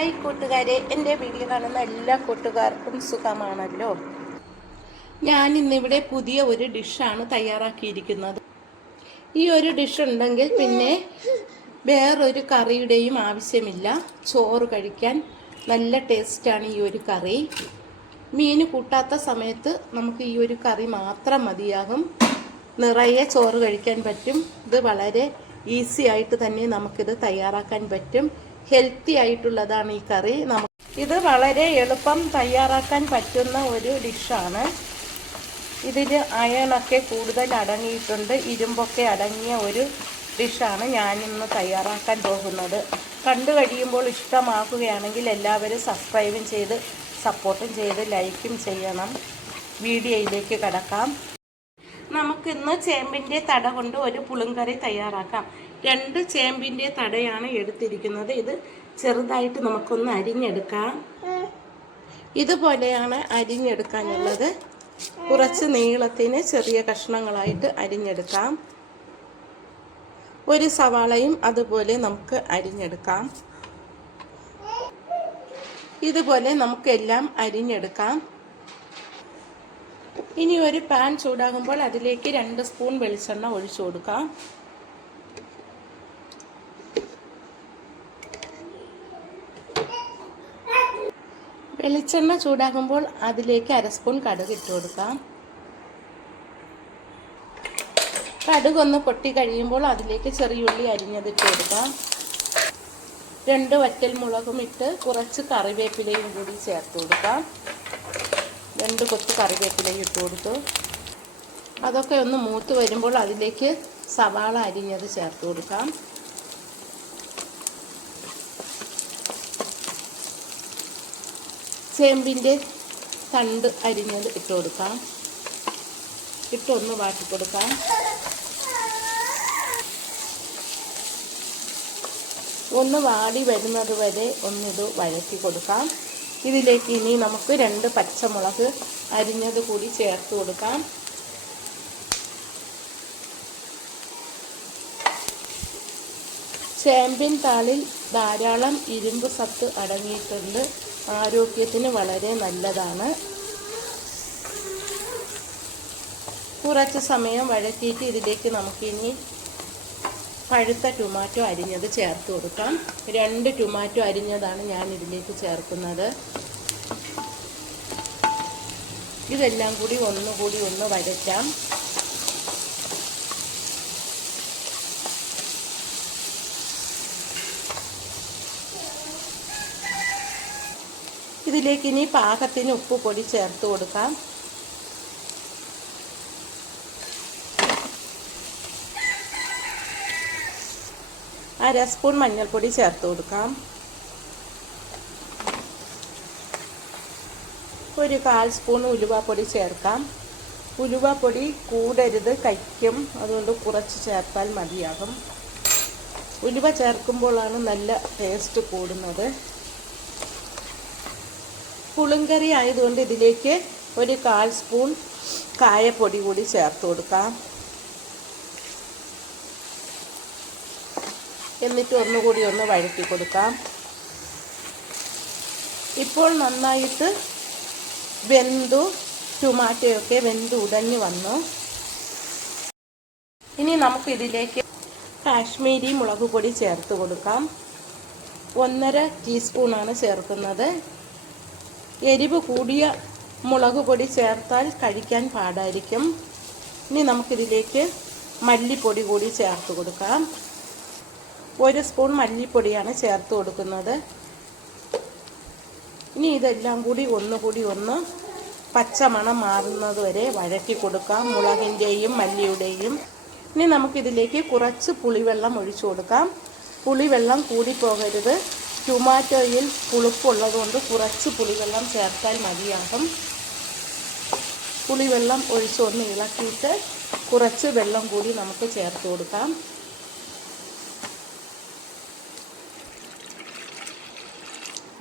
Hi കൂട്ടുകാരെ, എൻ്റെ video കാണുന്ന എല്ലാ കൂട്ടുകാർക്കും സുഖമാണല്ലോ. ഞാൻ ഇന്നിവിടെ പുതിയ ഒരു ഡിഷാണ് തയ്യാറാക്കിയിരിക്കുന്നത്. ഈ ഒരു ഡിഷ് ഉണ്ടെങ്കിൽ പിന്നെ വേറൊരു കറിയുടെയും ആവശ്യമില്ല. ചോറ് കഴിക്കാൻ നല്ല ടേസ്റ്റാണ് ഈ ഒരു കറി. മീൻ കൂട്ടാത്ത സമയത്ത് നമുക്ക് ഈ ഒരു കറി മാത്രം മതിയാകും. നിറയെ ചോറ് കഴിക്കാൻ പറ്റും. ഇത് വളരെ ഈസി ആയിട്ട് തന്നെ നമുക്കിത് തയ്യാറാക്കാൻ പറ്റും. ഹെൽത്തി ആയിട്ടുള്ളതാണ് ഈ കറി. ഇത് വളരെ എളുപ്പം തയ്യാറാക്കാൻ പറ്റുന്ന ഒരു ഡിഷാണ്. ഇതിൽ അയണൊക്കെ കൂടുതൽ അടങ്ങിയിട്ടുണ്ട്, ഇരുമ്പൊക്കെ അടങ്ങിയ ഒരു ഡിഷാണ് ഞാനിന്ന് തയ്യാറാക്കാൻ പോകുന്നത്. കണ്ടു കഴിയുമ്പോൾ ഇഷ്ടമാക്കുകയാണെങ്കിൽ എല്ലാവരും സബ്സ്ക്രൈബും ചെയ്ത് സപ്പോർട്ടും ചെയ്ത് ലൈക്കും ചെയ്യണം. വീഡിയോയിലേക്ക് കടക്കാം. നമുക്കിന്ന് ചേമ്പിൻ്റെ തട കൊണ്ട് ഒരു പുളിങ്കറി തയ്യാറാക്കാം. 2 ചേമ്പിൻ്റെ തടയാണ് എടുത്തിരിക്കുന്നത്. ഇത് ചെറുതായിട്ട് നമുക്കൊന്ന് അരിഞ്ഞെടുക്കാം. ഇതുപോലെയാണ് അരിഞ്ഞെടുക്കാനുള്ളത്. കുറച്ച് നീളത്തിന് ചെറിയ കഷ്ണങ്ങളായിട്ട് അരിഞ്ഞെടുക്കാം. ഒരു സവാളയും അതുപോലെ നമുക്ക് അരിഞ്ഞെടുക്കാം. ഇതുപോലെ നമുക്കെല്ലാം അരിഞ്ഞെടുക്കാം. ഇനി ഒരു പാൻ ചൂടാകുമ്പോൾ അതിലേക്ക് 2 സ്പൂൺ വെളിച്ചെണ്ണ ഒഴിച്ചു കൊടുക്കാം. വെളിച്ചെണ്ണ ചൂടാകുമ്പോൾ അതിലേക്ക് 1/2 സ്പൂൺ കടുക് ഇട്ട് കൊടുക്കാം. കടുകൊന്ന് പൊട്ടി കഴിയുമ്പോൾ അതിലേക്ക് ചെറിയുള്ളി അരിഞ്ഞതിട്ട് കൊടുക്കാം. 2 വറ്റൽമുളകും ഇട്ട് കുറച്ച് കറിവേപ്പിലയും കൂടി ചേർത്ത് കൊടുക്കാം. 2 കൊത്ത് കറിവേപ്പിലയും ഇട്ട് കൊടുത്തു. അതൊക്കെ ഒന്ന് മൂത്ത് വരുമ്പോൾ അതിലേക്ക് സവാള അരിഞ്ഞത് ചേർത്ത് കൊടുക്കാം. ചേമ്പിൻ്റെ തണ്ട് അരിഞ്ഞത് ഇട്ട് കൊടുക്കാം. ഇട്ടൊന്ന് വാട്ടി കൊടുക്കാം. ഒന്ന് വാടി വരുന്നത് വരെ ഒന്നിത് വഴറ്റി കൊടുക്കാം. ഇതിലേക്ക് ഇനി നമുക്ക് 2 പച്ചമുളക് അരിഞ്ഞത് കൂടി ചേർത്ത് കൊടുക്കാം. ചേമ്പിൻ താളിൽ ധാരാളം ഇരുമ്പ് സത്ത് അടങ്ങിയിട്ടുണ്ട്. ആരോഗ്യത്തിന് വളരെ നല്ലതാണ്. കുറച്ച് സമയം വഴറ്റിയിട്ട് ഇതിലേക്ക് നമുക്കിനി പഴുത്ത ടൊമാറ്റോ അരിഞ്ഞത് ചേർത്ത് കൊടുക്കാം. 2 ടൊമാറ്റോ അരിഞ്ഞതാണ് ഞാൻ ഇതിലേക്ക് ചേർക്കുന്നത്. ഇതെല്ലാം കൂടി ഒന്നുകൂടി ഒന്ന് വഴറ്റാം. ഇതിലേക്ക് ഇനി പാകത്തിന് ഉപ്പ് പൊടി ചേർത്ത് കൊടുക്കാം. അര സ്പൂൺ മഞ്ഞൾപ്പൊടി ചേർത്ത് കൊടുക്കാം. ഒരു 1/4 സ്പൂൺ ഉലുവാപ്പൊടി ചേർക്കാം. ഉലുവാപ്പൊടി കൂടരുത്, കയ്ക്കും. അതുകൊണ്ട് കുറച്ച് ചേർത്താൽ മതിയാകും. ഉലുവ ചേർക്കുമ്പോഴാണ് നല്ല ടേസ്റ്റ് കൂടുന്നത്. പുളിങ്കറി ആയതുകൊണ്ട് ഇതിലേക്ക് ഒരു 1/4 സ്പൂൺ കായപ്പൊടി കൂടി ചേർത്ത് കൊടുക്കാം. എന്നിട്ട് ഒന്നുകൂടി ഒന്ന് വഴറ്റി കൊടുക്കാം. ഇപ്പോൾ നന്നായിട്ട് ടൊമാറ്റോയൊക്കെ വെന്ത് ഉടഞ്ഞു വന്നു. ഇനി നമുക്കിതിലേക്ക് കാശ്മീരി മുളക് പൊടി ചേർത്ത് കൊടുക്കാം. 1/2 ടീസ്പൂണാണ് ചേർക്കുന്നത്. എരിവ് കൂടിയ മുളക് പൊടി ചേർത്താൽ കഴിക്കാൻ പാടായിരിക്കും. ഇനി നമുക്കിതിലേക്ക് മല്ലിപ്പൊടി കൂടി ചേർത്ത് കൊടുക്കാം. 1 സ്പൂൺ മല്ലിപ്പൊടിയാണ് ചേർത്ത് കൊടുക്കുന്നത്. ഇനി ഇതെല്ലാം കൂടി ഒന്ന് പച്ചമണം മാറുന്നത് വരെ വഴറ്റി കൊടുക്കാം, മുളകിൻ്റെയും മല്ലിയുടെയും. ഇനി നമുക്കിതിലേക്ക് കുറച്ച് പുളിവെള്ളം ഒഴിച്ചു കൊടുക്കാം. പുളിവെള്ളം കൂടിപ്പോകരുത്. ടൊമാറ്റോയിൽ പുളിപ്പുള്ളതുകൊണ്ട് കുറച്ച് പുളിവെള്ളം ചേർത്താൽ മതിയാകും. പുളിവെള്ളം ഒഴിച്ച് ഒന്ന് ഇളക്കിയിട്ട് കുറച്ച് വെള്ളം കൂടി നമുക്ക് ചേർത്ത് കൊടുക്കാം.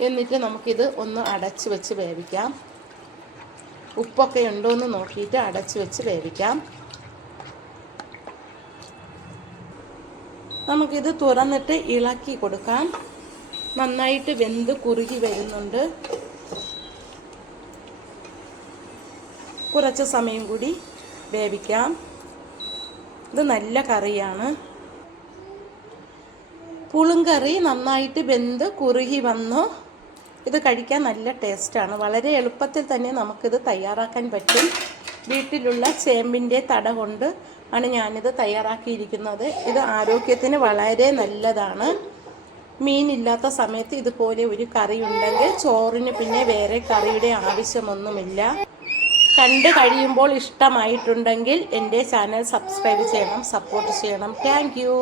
എന്നിട്ട് നമുക്കിത് ഒന്ന് അടച്ച് വെച്ച് വേവിക്കാം. ഉപ്പൊക്കെ ഉണ്ടോയെന്ന് നോക്കിയിട്ട് അടച്ച് വെച്ച് വേവിക്കാം. നമുക്കിത് തുറന്നിട്ട് ഇളക്കി കൊടുക്കാം. നന്നായിട്ട് വെന്ത് കുറുകി വരുന്നുണ്ട്. കുറച്ച് സമയം കൂടി വേവിക്കാം. ഇത് നല്ല കറിയാണ്. പുളിങ്കറി നന്നായിട്ട് വെന്ത് കുറുകി വന്നു. ഇത് കഴിക്കാൻ നല്ല ടേസ്റ്റാണ്. വളരെ എളുപ്പത്തിൽ തന്നെ നമുക്കിത് തയ്യാറാക്കാൻ പറ്റും. വീട്ടിലുള്ള ചേമ്പിൻ്റെ തട കൊണ്ട് ആണ് ഞാനിത് തയ്യാറാക്കിയിരിക്കുന്നത്. ഇത് ആരോഗ്യത്തിന് വളരെ നല്ലതാണ്. മീനില്ലാത്ത സമയത്ത് ഇതുപോലെ ഒരു കറി ഉണ്ടെങ്കിൽ ചോറിന് പിന്നെ വേറെ കറിയുടെ ആവശ്യമൊന്നുമില്ല. കണ്ടു കഴിയുമ്പോൾ ഇഷ്ടമായിട്ടുണ്ടെങ്കിൽ എൻ്റെ ചാനൽ സബ്സ്ക്രൈബ് ചെയ്യണം, സപ്പോർട്ട് ചെയ്യണം. Thank you.